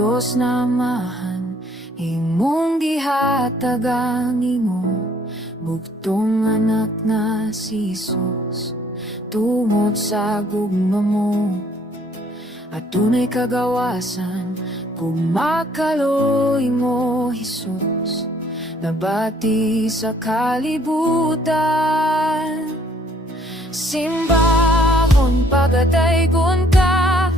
Diyos na amahan, imong gihatagan imo bugtong anak na si Jesus. Tungod sa gugma mo at tunay kagawasan, kumakaloy mo Jesus, nabati sa kalibutan. Simbahon pagataygon ka,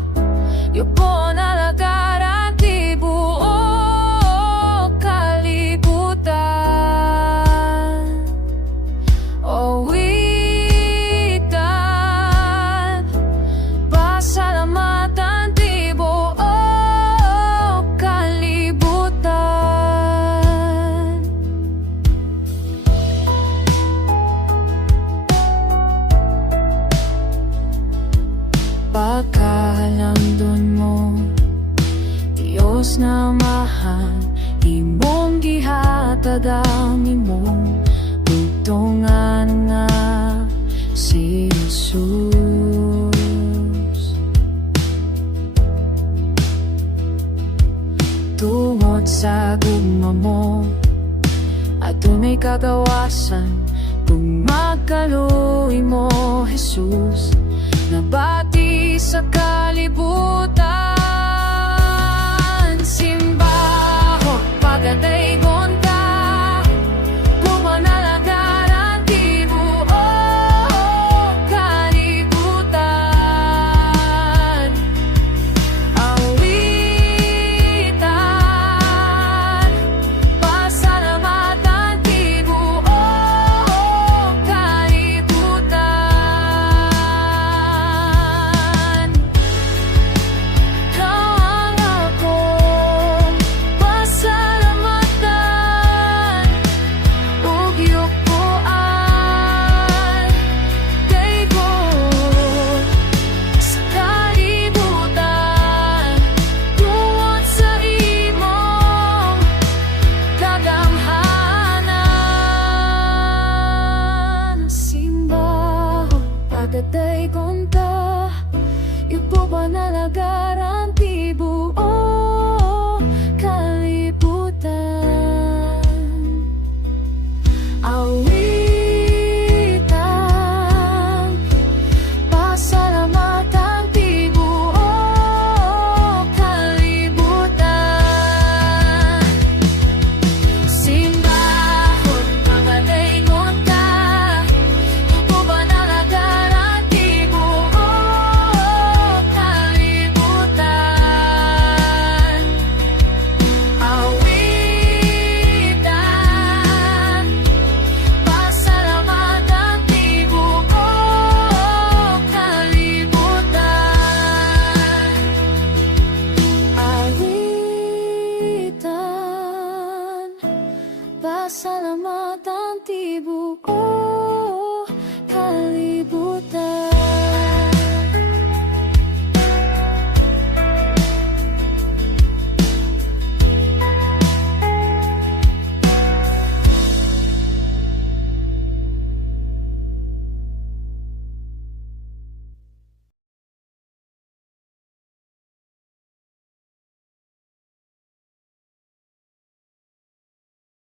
yupo na lagaran ti buong kalibutan. O witan, pasalamatan ti buong kalibutan. Pagkalamdon mo, Diyos na amahan, imong gihatagan imong bugtongan nga si Jesus. Tungod sa gugma mo at tunay kagawasan, pumagkaloy mo Jesus, nabati sa kalibutan.